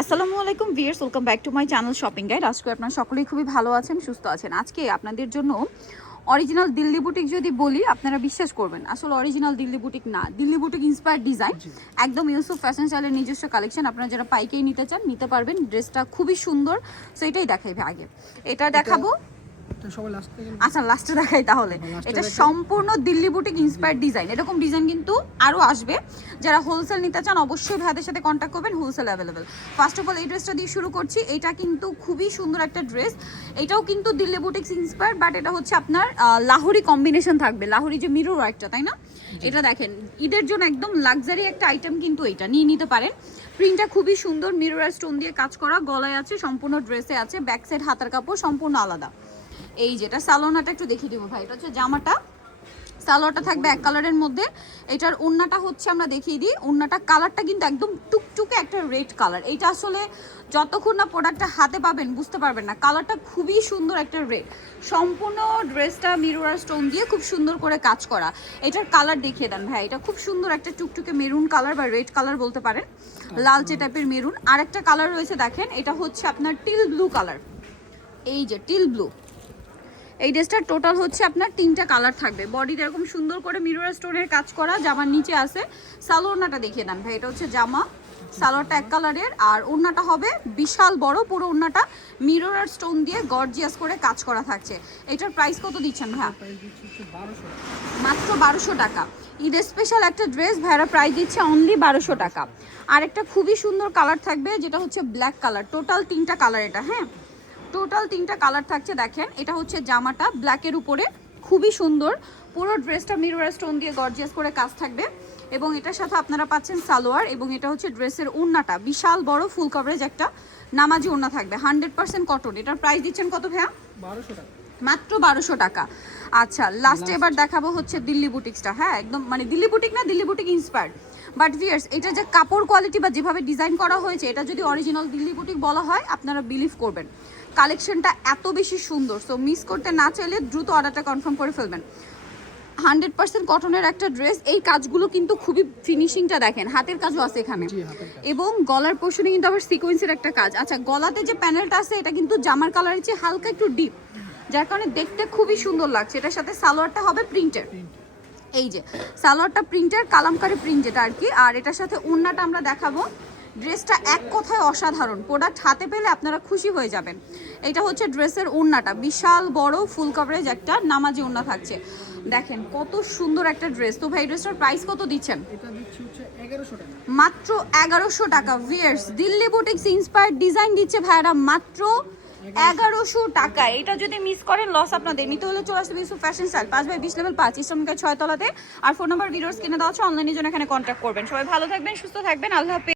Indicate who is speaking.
Speaker 1: আসসালামু আলাইকুম viewers welcome back to my channel shopping guide. আজকে আপনারা সকলেই খুবই ভালো আছেন সুস্থ আছেন। আজকে আপনাদের জন্য অরিজিনাল দিল্লি বুটিক যদি বলি আপনারা বিশ্বাস করবেন আসলে অরিজিনাল দিল্লি বুটিক না। দিল্লি বুটিক ইন্সপায়ার ডিজাইন একদম ইউসুফ ফ্যাশন স্টাইলের নিজস্ব কালেকশন আপনারা যারা পাইকেই নিতে চান নিতে পারবেন। ড্রেসটা খুবই সুন্দর। সো এটাই দেখাইবে আগে। এটা দেখাবো। আচ্ছা লাস্টে দেখাই তাহলে। এটা সম্পূর্ণ দিল্লি বুটিক ইন্সপায়ার্ড ডিজাইন এরকম ডিজাইন কিন্তু আরও আসবে। যারা হোলসেল নিতে চান অবশ্যই ভাইদের সাথে কন্ট্যাক্ট করবেন wholesale available first of all এই ড্রেসটা দিয়ে শুরু করছি। এটা কিন্তু খুবই সুন্দর একটা ড্রেস এটাও কিন্তু দিল্লি বুটিক্স ইন্সপায়ার বাট এটা হচ্ছে আপনার লাহোরি কম্বিনেশন থাকবে। লাহোরি যে মিরর একটা তাই না? এটা দেখেন ঈদের জন্য একদম লাক্সারি একটা আইটেম কিন্তু এটা। নিয়ে নিতে পারেন। প্রিন্টটা খুবই সুন্দর মিরর স্টোন দিয়ে কাজ করা। গলায় আছে সম্পূর্ণ ড্রেসে আছে। ব্যাক সাইড হাতার কাপড় সম্পূর্ণ আলাদা। এই যেটা সালোনাটা একটু দেখিয়ে দেবো ভাই। এটা হচ্ছে জামাটা। সালোয়ারটা থাকবে এক কালারের মধ্যে। এটার ওন্নাটা হচ্ছে আমরা দেখিয়ে দিই। ওন্নাটা কালারটা কিন্তু একদম টুকটুকে একটা রেড কালার। এটা আসলে যতক্ষণ না প্রোডাক্টটা হাতে পাবেন, বুঝতে পারবেন না। কালারটা খুবই সুন্দর একটা রেড। সম্পূর্ণ ড্রেসটা মিরর স্টোন দিয়ে খুব সুন্দর করে কাজ করা। এটার কালার দেখিয়ে দেন ভাই। এটা খুব সুন্দর একটা টুকটুকে মেরুন কালার বা রেড কালার বলতে পারেন। লালচে টাইপের মেরুন আর একটা কালার রয়েছে দেখেন। এটা হচ্ছে আপনার টিল ব্লু কালার। এই যে টিল ব্লু এই ড্রেসটার টোটাল হচ্ছে আপনার তিনটা কালার থাকবে। বডিতে এরকম সুন্দর করে মিরর স্টোনের কাজ করা, জামার নিচে আছে। সালোয়ারনাটা দেখিয়ে দেন ভাই, এটা হচ্ছে জামা। সালোয়ারটা এক কালারের, আর ওড়নাটা হবে বিশাল বড়, পুরো ওড়নাটা মিরর আর স্টোন দিয়ে গর্জিয়াস করে কাজ করা থাকছে। এটার প্রাইস কত দিচ্ছেন ভাইয়া? মাত্র বারোশো টাকা। ঈদের স্পেশাল একটা ড্রেস ভাইরা প্রাইস দিচ্ছে অনলি বারোশো টাকা। আর একটা খুবই সুন্দর কালার থাকবে, যেটা হচ্ছে ব্ল্যাক কালার টোটাল তিনটা কালার এটা হ্যাঁ? টোটাল তিনটা কালার থাকছে, দেখেন। এটা হচ্ছে জামাটা ব্ল্যাকের উপরে। খুবই সুন্দর। পুরো ড্রেসটা মিরোয়ার স্টোন দিয়ে গর্জিয়াস করে কাজ থাকবে। এবং এটার সাথে আপনারা পাচ্ছেন সালোয়ার এবং এটা হচ্ছে ড্রেসের ওড়নাটা। বিশাল বড় ফুল কভারেজ একটা নামাজি ওড়না থাকবে। হান্ড্রেড পার্সেন্ট কটন এটার প্রাইস দিচ্ছেন কত ভাইয়া?
Speaker 2: বারোশো টাকা।
Speaker 1: মাত্র বারোশো টাকা। আচ্ছা লাস্টে এবার দেখাবো হচ্ছে দিল্লি বুটিক্সটা হ্যাঁ একদম মানে দিল্লি বুটিক না Delhi boutique inspired but viewers এটা যে কাপড় কোয়ালিটি বা যেভাবে ডিজাইন করা হয়েছে এটা যদি অরিজিনাল দিল্লি বুটিক বলা হয় আপনারা বিলিভ করবেন। কালেকশনটা এত বেশি সুন্দর সো মিস করতে না চাইলে দ্রুত অর্ডারটা কনফার্ম করে ফেলবেন। হান্ড্রেড পার্সেন্ট কটনের একটা ড্রেস এই কাজগুলো কিন্তু খুবই ফিনিশিংটা দেখেন হাতের কাজও আছে এখানে। এবং গলার পোর্শনে কিন্তু আবার সিকোয়েন্সের একটা কাজ। আচ্ছা গলাতে যে প্যানেলটা আছে এটা কিন্তু জামার কালারের চেয়ে হালকা একটু ডিপ যার কারণে দেখতে খুবই সুন্দর লাগছে। এটার সাথে সালোয়ারটা হবে প্রিন্টের এই যে সালোয়ারটা প্রিন্টের কালামকারি প্রিন্ট যেটা আর কি। আর এটার সাথে ওড়নাটা আমরা দেখাবো। ড্রেসটা এক কথায় অসাধারণ। প্রোডাক্ট হাতে পেলে আপনারা খুশি হয়ে যাবেন। এটা হচ্ছে ড্রেসের ওড়নাটা। বিশাল বড় ফুল কভারেজ একটা নামাজি ওড়না থাকছে। দেখেন কত সুন্দর একটা ড্রেস তো ভাই ড্রেসটার প্রাইস কত দিচ্ছেন? মাত্র এগারোশো টাকা। Viewers Delhi boutiques inspire design দিচ্ছে ভাইরা মাত্র এগারোশো টাকা। এটা যদি মিস করেন লস আপনাদের। নিতে হলে চলে আসবে ইউসুফ ফ্যাশন স্টাইল পাঁচ বাই বিশ লেভেল পাঁচ, ইসলামিকা ছয় তলাতে। আর ফোন নাম্বার ভিডিওস কিনে দেওয়া হচ্ছে অনলাইনের জন্য এখানে কন্ট্যাক্ট করবেন। সবাই ভালো থাকবেন, সুস্থ থাকবেন, আল্লাহ